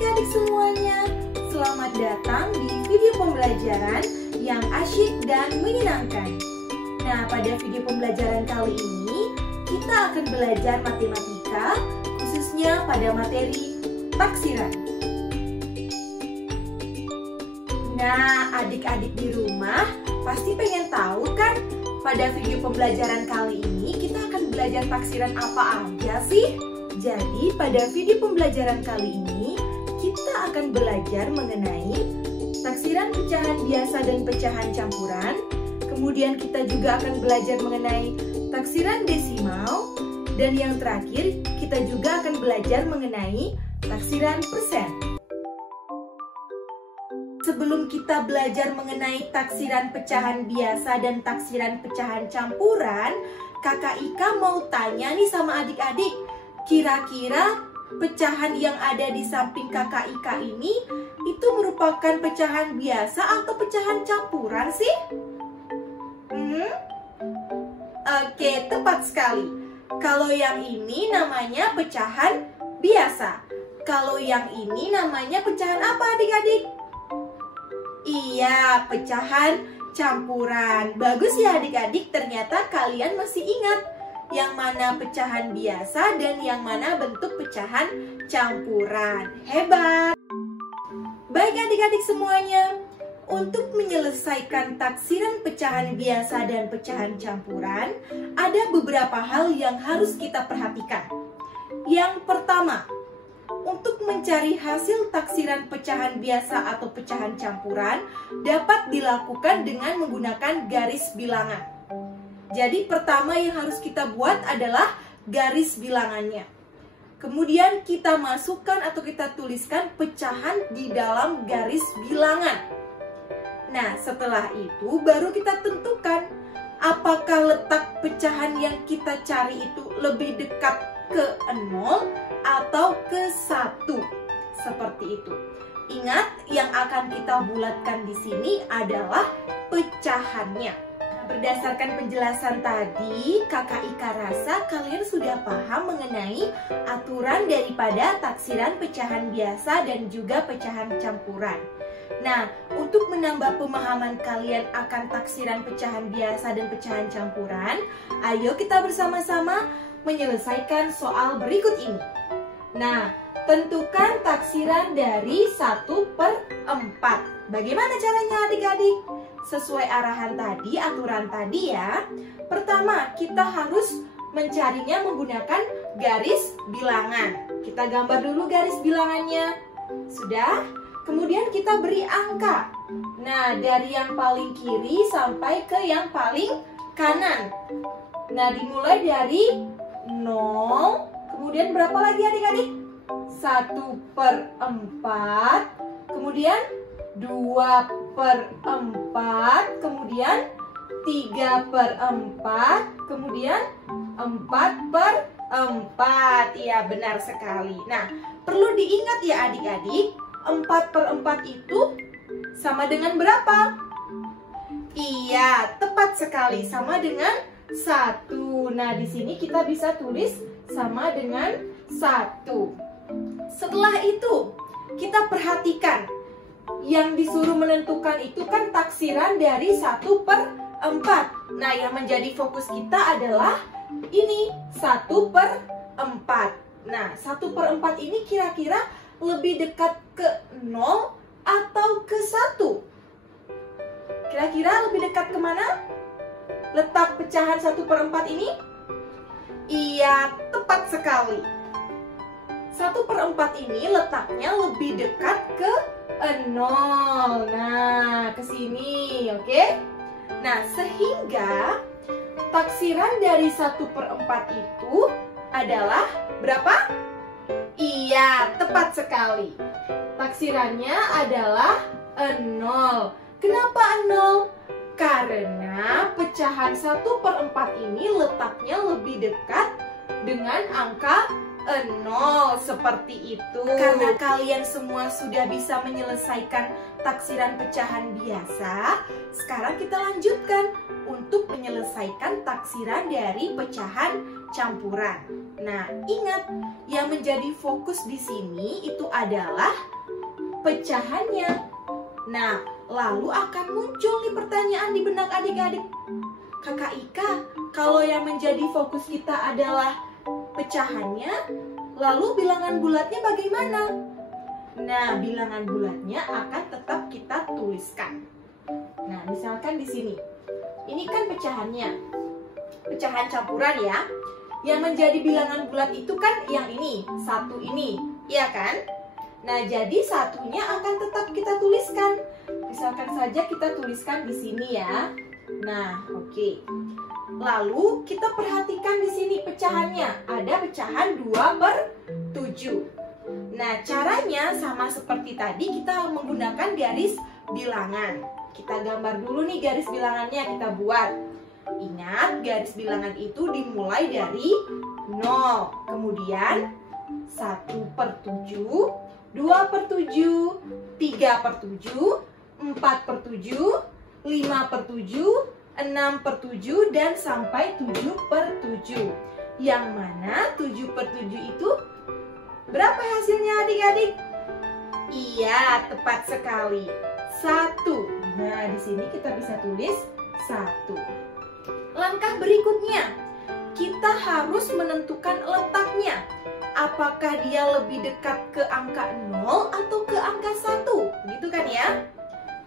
adik-adik semuanya, selamat datang di video pembelajaran yang asyik dan menyenangkan. Nah, pada video pembelajaran kali ini, kita akan belajar matematika, khususnya pada materi taksiran. Nah, adik-adik di rumah pasti pengen tahu kan, pada video pembelajaran kali ini kita akan belajar taksiran apa aja sih? Jadi, pada video pembelajaran kali ini, kita akan belajar mengenai taksiran pecahan biasa dan pecahan campuran. Kemudian kita juga akan belajar mengenai taksiran desimal. Dan yang terakhir, kita juga akan belajar mengenai taksiran persen. Sebelum kita belajar mengenai taksiran pecahan biasa dan taksiran pecahan campuran, Kakak Ika mau tanya nih sama adik-adik, kira-kira pecahan yang ada di samping Kakak Ika ini itu merupakan pecahan biasa atau pecahan campuran sih? Oke, tepat sekali. Kalau yang ini namanya pecahan biasa. Kalau yang ini namanya pecahan apa adik-adik? Iya, pecahan campuran. Bagus ya adik-adik, ternyata kalian masih ingat yang mana pecahan biasa dan yang mana bentuk pecahan campuran. Hebat! Baik adik-adik semuanya, untuk menyelesaikan taksiran pecahan biasa dan pecahan campuran, ada beberapa hal yang harus kita perhatikan. Yang pertama, untuk mencari hasil taksiran pecahan biasa atau pecahan campuran dapat dilakukan dengan menggunakan garis bilangan. Jadi pertama yang harus kita buat adalah garis bilangannya. Kemudian kita masukkan atau kita tuliskan pecahan di dalam garis bilangan. Nah, setelah itu baru kita tentukan apakah letak pecahan yang kita cari itu lebih dekat ke 0 atau ke 1. Seperti itu. Ingat, yang akan kita bulatkan di sini adalah pecahannya. Berdasarkan penjelasan tadi, Kakak Ika rasa kalian sudah paham mengenai aturan daripada taksiran pecahan biasa dan juga pecahan campuran. Nah, untuk menambah pemahaman kalian akan taksiran pecahan biasa dan pecahan campuran, ayo kita bersama-sama menyelesaikan soal berikut ini. Nah, tentukan taksiran dari 1/4. Bagaimana caranya adik-adik? Sesuai arahan tadi, aturan tadi ya. Pertama, kita harus mencarinya menggunakan garis bilangan. Kita gambar dulu garis bilangannya. Sudah? Kemudian kita beri angka. Nah, dari yang paling kiri sampai ke yang paling kanan. Nah, dimulai dari 0. Kemudian berapa lagi adik-adik? 1/4. Kemudian 2/4, kemudian 3/4, kemudian 4/4. Iya, benar sekali. Nah, perlu diingat ya adik-adik, 4/4 itu sama dengan berapa? Iya, tepat sekali, sama dengan 1. Nah, di sini kita bisa tulis sama dengan 1. Setelah itu, kita perhatikan yang disuruh menentukan itu kan taksiran dari 1/4. Nah, yang menjadi fokus kita adalah ini 1/4. Nah, 1/4 ini kira-kira lebih dekat ke 0 atau ke 1? Kira-kira lebih dekat kemana? Letak pecahan 1/4 ini? Iya, tepat sekali. 1/4 ini letaknya lebih dekat ke 0. Nah, ke sini, oke? Nah, sehingga taksiran dari 1/4 itu adalah berapa? Iya, tepat sekali. Taksirannya adalah 0. Kenapa 0? Karena pecahan 1/4 ini letaknya lebih dekat dengan angka 0, seperti itu. Karena kalian semua sudah bisa menyelesaikan taksiran pecahan biasa, sekarang kita lanjutkan untuk menyelesaikan taksiran dari pecahan campuran. Nah, ingat, yang menjadi fokus di sini itu adalah pecahannya. Nah, lalu akan muncul nih pertanyaan di benak adik-adik. Kakak Ika, kalau yang menjadi fokus kita adalah pecahannya, lalu bilangan bulatnya bagaimana? Nah, bilangan bulatnya akan tetap kita tuliskan. Nah, misalkan di sini. Ini kan pecahannya. Pecahan campuran ya. Yang menjadi bilangan bulat itu kan yang ini, satu ini, iya kan? Nah, jadi satunya akan tetap kita tuliskan. Misalkan saja kita tuliskan di sini ya. Nah, oke. Lalu kita perhatikan di sini pecahannya. Ada pecahan 2/7. Nah, caranya sama seperti tadi, kita menggunakan garis bilangan. Kita gambar dulu nih garis bilangannya, kita buat. Ingat, garis bilangan itu dimulai dari 0. Kemudian 1/7, 2/7, 3/7, 4/7, 5/7, 6/7, dan sampai 7/7. Yang mana 7/7 itu berapa hasilnya adik-adik? Iya, tepat sekali. 1. Nah, di sini kita bisa tulis 1. Langkah berikutnya, kita harus menentukan letaknya. Apakah dia lebih dekat ke angka 0 atau ke angka 1? Gitu kan ya?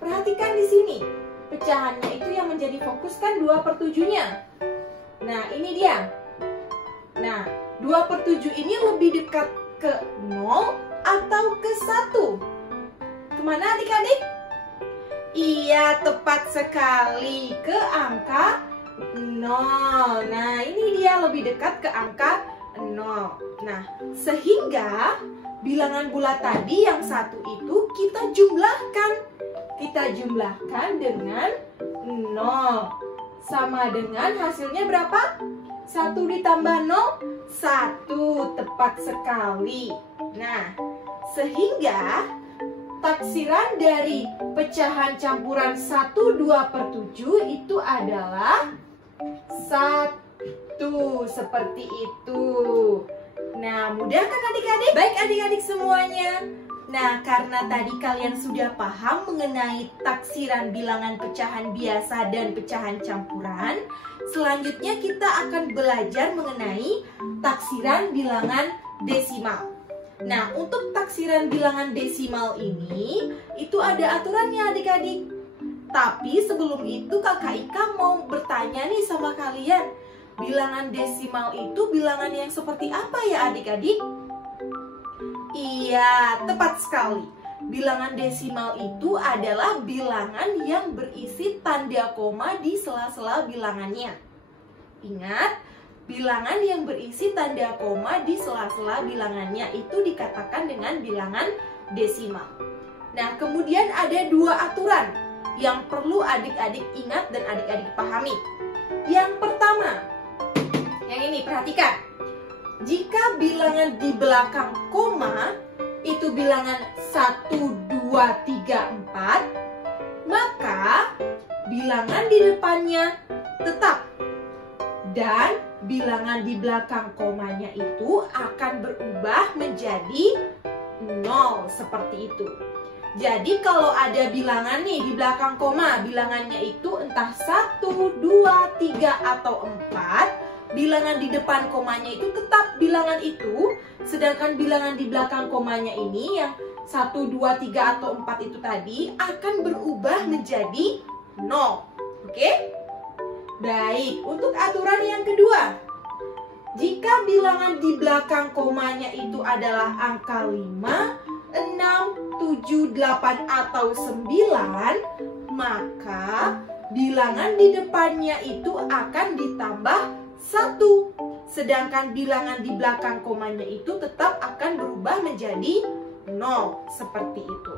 Perhatikan di sini. Pecahannya itu yang menjadi fokus kan 2/7-nya. Nah, ini dia. Nah, 2/7 ini lebih dekat ke 0 atau ke 1? Kemana adik-adik? Iya, tepat sekali, ke angka 0. Nah, ini dia lebih dekat ke angka 0. Nah, sehingga bilangan bulat tadi yang 1 itu kita jumlahkan. Kita jumlahkan dengan 0. Sama dengan hasilnya berapa? 1 ditambah 0, 1. Tepat sekali. Nah, sehingga taksiran dari pecahan campuran 1/2/7 itu adalah 1. Seperti itu. Nah, mudah kan adik-adik? Baik adik-adik semuanya. Nah, karena tadi kalian sudah paham mengenai taksiran bilangan pecahan biasa dan pecahan campuran, selanjutnya kita akan belajar mengenai taksiran bilangan desimal. Nah, untuk taksiran bilangan desimal ini, itu ada aturannya adik-adik. Tapi sebelum itu Kakak Ika mau bertanya nih sama kalian. Bilangan desimal itu bilangan yang seperti apa ya adik-adik? Iya, tepat sekali. Bilangan desimal itu adalah bilangan yang berisi tanda koma di sela-sela bilangannya. Ingat, bilangan yang berisi tanda koma di sela-sela bilangannya itu dikatakan dengan bilangan desimal. Nah, kemudian ada 2 aturan yang perlu adik-adik ingat dan adik-adik pahami. Yang pertama, yang ini perhatikan. Jika bilangan di belakang koma itu bilangan 1, 2, 3, 4, maka bilangan di depannya tetap. Dan bilangan di belakang komanya itu akan berubah menjadi 0 seperti itu. Jadi kalau ada bilangan nih di belakang koma, bilangannya itu entah 1, 2, 3, atau 4, bilangan di depan komanya itu tetap bilangan itu, sedangkan bilangan di belakang komanya ini yang 1, 2, 3, atau 4 itu tadi akan berubah menjadi 0. Oke? Baik, untuk aturan yang kedua. Jika bilangan di belakang komanya itu adalah angka 5, 6, 7, 8, atau 9, maka bilangan di depannya itu akan ditambah 1. Sedangkan bilangan di belakang komanya itu tetap akan berubah menjadi 0. Seperti itu.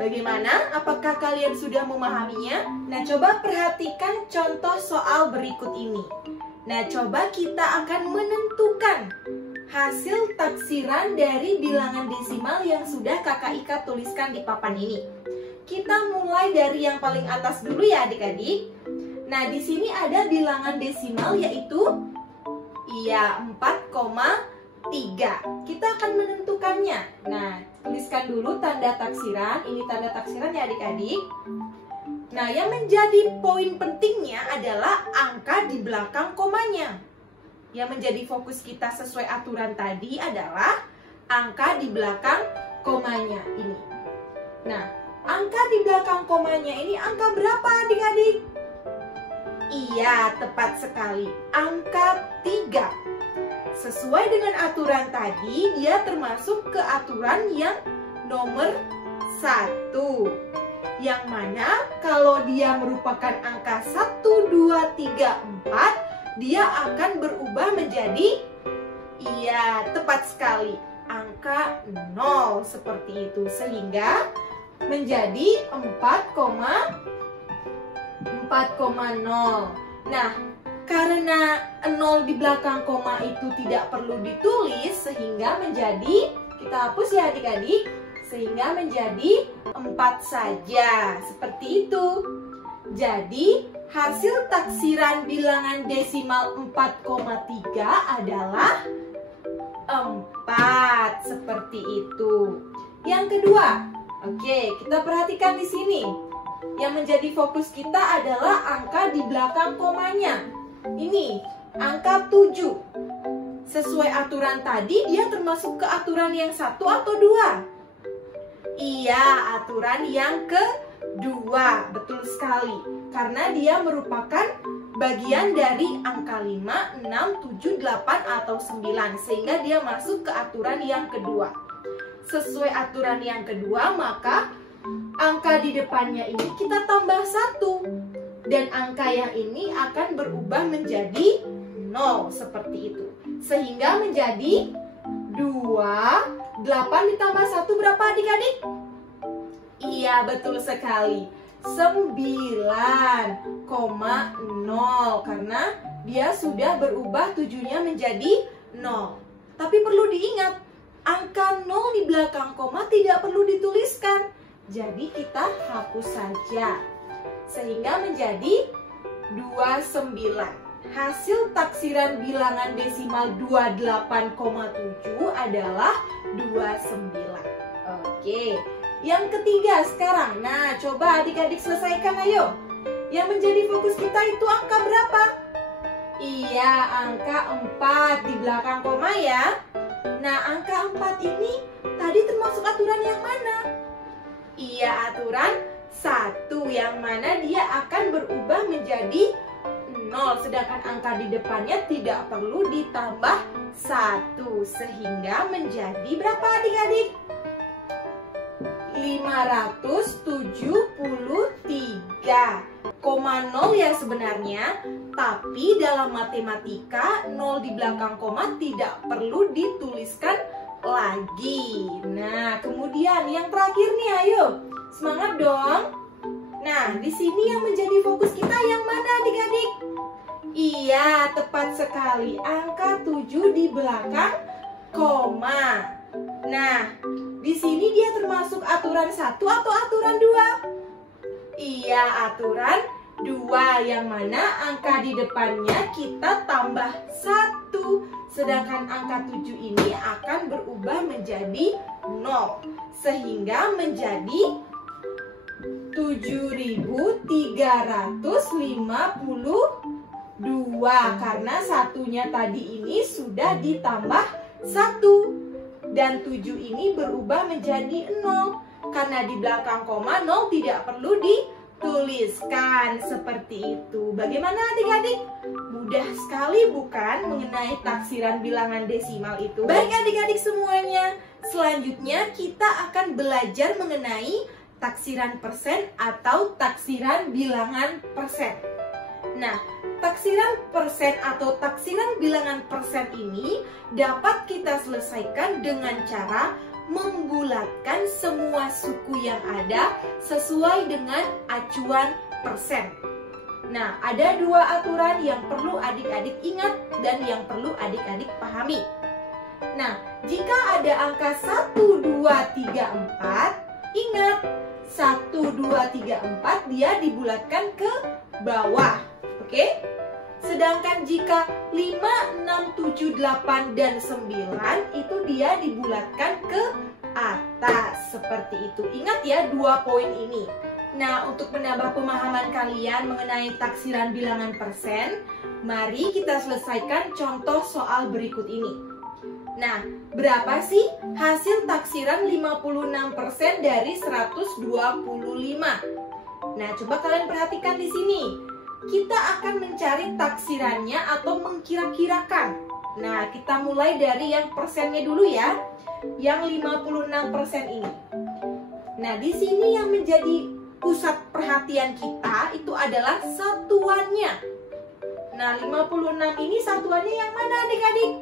Bagaimana? Apakah kalian sudah memahaminya? Nah, coba perhatikan contoh soal berikut ini. Nah, coba kita akan menentukan hasil taksiran dari bilangan desimal yang sudah Kakak Ika tuliskan di papan ini. Kita mulai dari yang paling atas dulu ya adik-adik. Nah, di sini ada bilangan desimal yaitu 4,3. Kita akan menentukannya. Nah, tuliskan dulu tanda taksiran. Ini tanda taksiran ya adik-adik. Nah, yang menjadi poin pentingnya adalah angka di belakang komanya. Yang menjadi fokus kita sesuai aturan tadi adalah angka di belakang komanya ini. Nah, angka di belakang komanya ini angka berapa adik-adik? Iya, tepat sekali. Angka 3. Sesuai dengan aturan tadi, dia termasuk ke aturan yang nomor 1. Yang mana kalau dia merupakan angka 1, 2, 3, 4, dia akan berubah menjadi, iya, tepat sekali, angka 0 seperti itu. Sehingga menjadi 4,0. Nah, karena 0 di belakang koma itu tidak perlu ditulis, sehingga menjadi, kita hapus ya adik-adik, sehingga menjadi 4 saja, seperti itu. Jadi, hasil taksiran bilangan desimal 4,3 adalah 4, seperti itu. Yang kedua, oke, kita perhatikan di sini. Yang menjadi fokus kita adalah angka di belakang komanya. Ini, angka 7. Sesuai aturan tadi, dia termasuk ke aturan yang 1 atau 2? Iya, aturan yang kedua. Betul sekali. Karena dia merupakan bagian dari angka 5, 6, 7, 8, atau 9. Sehingga dia masuk ke aturan yang kedua. Sesuai aturan yang kedua, maka angka di depannya ini kita tambah 1. Dan angka yang ini akan berubah menjadi 0, seperti itu. Sehingga menjadi 2, 8 ditambah 1 berapa adik-adik? Iya, betul sekali. 9,0. Karena dia sudah berubah 7-nya menjadi 0. Tapi perlu diingat, angka 0 di belakang koma tidak perlu dituliskan. Jadi kita hapus saja. Sehingga menjadi 29. Hasil taksiran bilangan desimal 28,7 adalah 29. Oke. Yang ketiga sekarang. Nah, coba adik-adik selesaikan ayo. Yang menjadi fokus kita itu angka berapa? Iya, angka 4 di belakang koma ya. Nah, angka 4 ini tadi termasuk aturan yang mana? Iya, aturan 1, yang mana dia akan berubah menjadi 0. Sedangkan angka di depannya tidak perlu ditambah 1. Sehingga menjadi berapa adik-adik? 573. 0 ya sebenarnya. Tapi dalam matematika 0 di belakang koma tidak perlu dituliskan lagi. Nah, kemudian yang terakhir nih, ayo semangat dong. Nah, di sini yang menjadi fokus kita yang mana adik-adik? Iya, tepat sekali. Angka 7 di belakang koma. Nah, di sini dia termasuk aturan 1 atau aturan 2? Iya, aturan 2, yang mana angka di depannya kita tambah 1. Sedangkan angka 7 ini akan berubah menjadi 0. Sehingga menjadi 7.352. Karena satunya tadi ini sudah ditambah 1. Dan 7 ini berubah menjadi 0. Karena di belakang koma 0 tidak perlu dituliskan. Seperti itu. Bagaimana adik-adik? Mudah sekali bukan mengenai taksiran bilangan desimal itu? Baik adik-adik semuanya, selanjutnya kita akan belajar mengenai taksiran persen atau taksiran bilangan persen. Nah, taksiran persen atau taksiran bilangan persen ini dapat kita selesaikan dengan cara membulatkan semua suku yang ada sesuai dengan acuan persen. Nah, ada 2 aturan yang perlu adik-adik ingat dan yang perlu adik-adik pahami. Nah, jika ada angka 1, 2, 3, 4, ingat 1, 2, 3, 4 dia dibulatkan ke bawah. Oke? Sedangkan jika 5, 6, 7, 8, dan 9 itu dia dibulatkan ke atas seperti itu. Ingat ya 2 poin ini. Nah, untuk menambah pemahaman kalian mengenai taksiran bilangan persen, mari kita selesaikan contoh soal berikut ini. Nah, berapa sih hasil taksiran 56% dari 125? Nah, coba kalian perhatikan di sini. Kita akan mencari taksirannya atau mengkira-kirakan. Nah, kita mulai dari yang persennya dulu ya. Yang 56% ini. Nah, di sini yang menjadi pusat perhatian kita itu adalah satuannya. Nah, 56 ini satuannya yang mana adik-adik?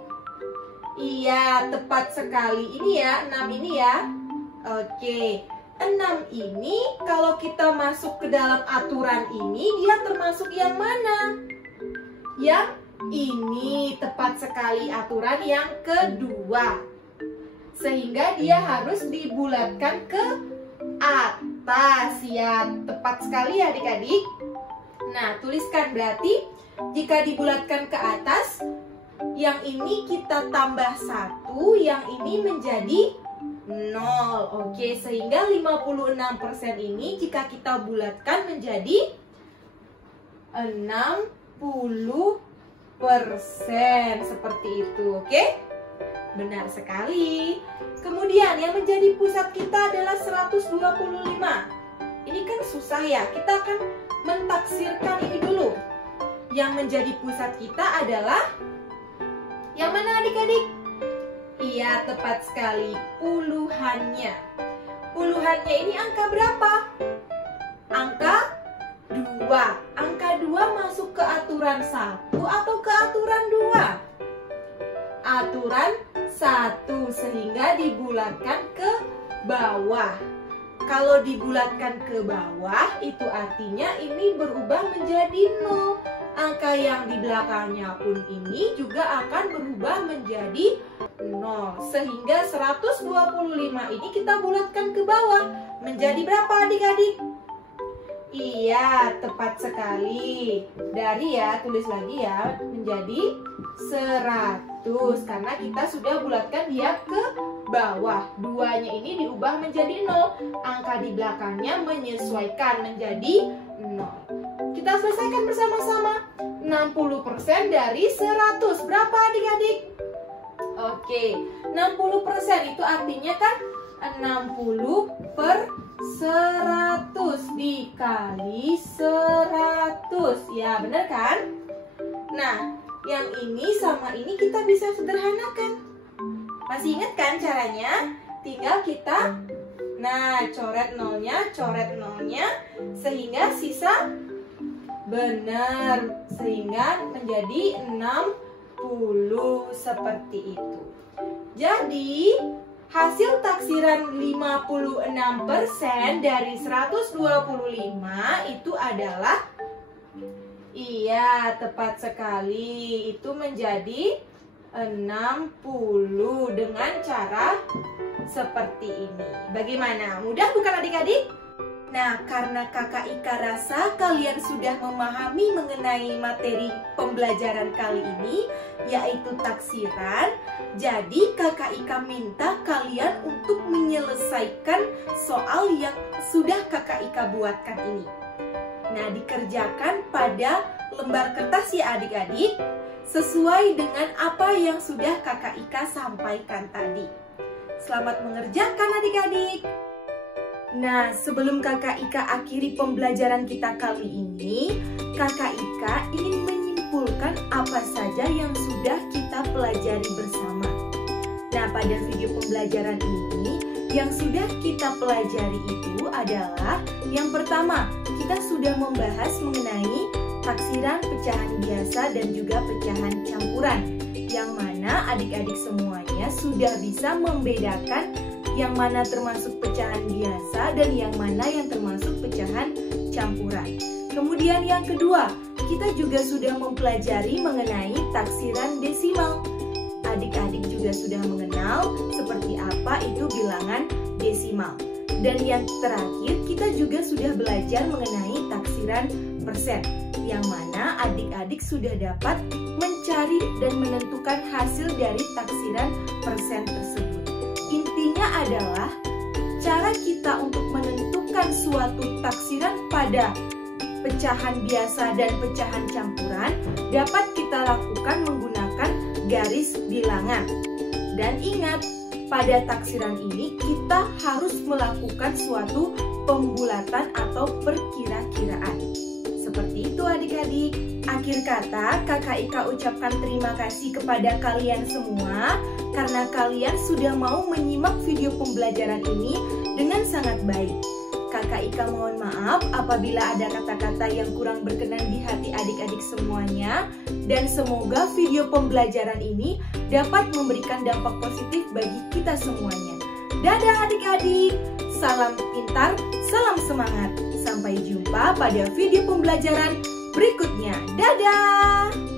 Iya, tepat sekali. Ini ya, 6 ini ya. Oke, 6 ini kalau kita masuk ke dalam aturan ini, dia termasuk yang mana? Yang ini, tepat sekali, aturan yang kedua. Sehingga dia harus dibulatkan ke atas ya, tepat sekali ya adik-adik. Nah, tuliskan berarti jika dibulatkan ke atas, yang ini kita tambah 1, yang ini menjadi 0. Oke, sehingga 56% ini jika kita bulatkan menjadi 60% seperti itu. Oke? Benar sekali. Kemudian yang menjadi pusat kita adalah 125. Ini kan susah ya. Kita akan mentaksirkan ini dulu. Yang menjadi pusat kita adalah yang mana adik-adik? Iya, tepat sekali. Puluhannya. Puluhannya ini angka berapa? Angka 2. Angka 2 masuk ke aturan 1 atau ke aturan 2? Aturan 1, sehingga dibulatkan ke bawah. Kalau dibulatkan ke bawah, itu artinya ini berubah menjadi 0. Angka yang di belakangnya pun ini juga akan berubah menjadi 0. Sehingga 125 ini kita bulatkan ke bawah. Menjadi berapa adik-adik? Iya, tepat sekali. Dari ya, tulis lagi ya, menjadi 100. Karena kita sudah bulatkan dia ke bawah. 2-nya ini diubah menjadi 0. Angka di belakangnya menyesuaikan menjadi 0. Kita selesaikan bersama-sama. 60% dari 100. Berapa adik-adik? Oke, 60% itu artinya kan 60 per 100 dikali 100. Ya, benar kan? Nah, yang ini sama ini kita bisa sederhanakan. Masih ingat kan caranya? Tinggal kita, nah, coret nolnya, sehingga sisa benar, sehingga menjadi 60 seperti itu. Jadi hasil taksiran 56% dari 125 itu adalah, iya, tepat sekali, itu menjadi 60 dengan cara seperti ini. Bagaimana? Mudah bukan adik-adik? Nah, karena Kakak Ika rasa kalian sudah memahami mengenai materi pembelajaran kali ini, yaitu taksiran, jadi Kakak Ika minta kalian untuk menyelesaikan soal yang sudah Kakak Ika buatkan ini. Nah, dikerjakan pada lembar kertas ya adik-adik, sesuai dengan apa yang sudah Kakak Ika sampaikan tadi. Selamat mengerjakan adik-adik. Nah, sebelum Kakak Ika akhiri pembelajaran kita kali ini, Kakak Ika ingin menyimpulkan apa saja yang sudah kita pelajari bersama. Nah, pada video pembelajaran ini, yang sudah kita pelajari itu adalah yang pertama, kita sudah membahas mengenai taksiran pecahan biasa dan juga pecahan campuran, yang mana adik-adik semuanya sudah bisa membedakan yang mana termasuk pecahan biasa dan yang mana yang termasuk pecahan campuran. Kemudian yang kedua, kita juga sudah mempelajari mengenai taksiran desimal. Adik-adik juga sudah mengenal seperti apa itu bilangan desimal. Dan yang terakhir, kita juga sudah belajar mengenai taksiran persen, yang mana adik-adik sudah dapat mencari dan menentukan hasil dari taksiran persen tersebut. Intinya adalah cara kita untuk menentukan suatu taksiran pada pecahan biasa dan pecahan campuran dapat kita lakukan menggunakan garis bilangan. Dan ingat, pada taksiran ini kita harus melakukan suatu pembulatan atau perkira-kiraan. Seperti itu adik-adik. Akhir kata, Kakak Ika ucapkan terima kasih kepada kalian semua karena kalian sudah mau menyimak video pembelajaran ini dengan sangat baik. Kakak Ika mohon maaf apabila ada kata-kata yang kurang berkenan di hati adik-adik semuanya, dan semoga video pembelajaran ini dapat memberikan dampak positif bagi kita semuanya. Dadah adik-adik, salam pintar, salam semangat. Sampai jumpa pada video pembelajaran berikutnya. Dadah!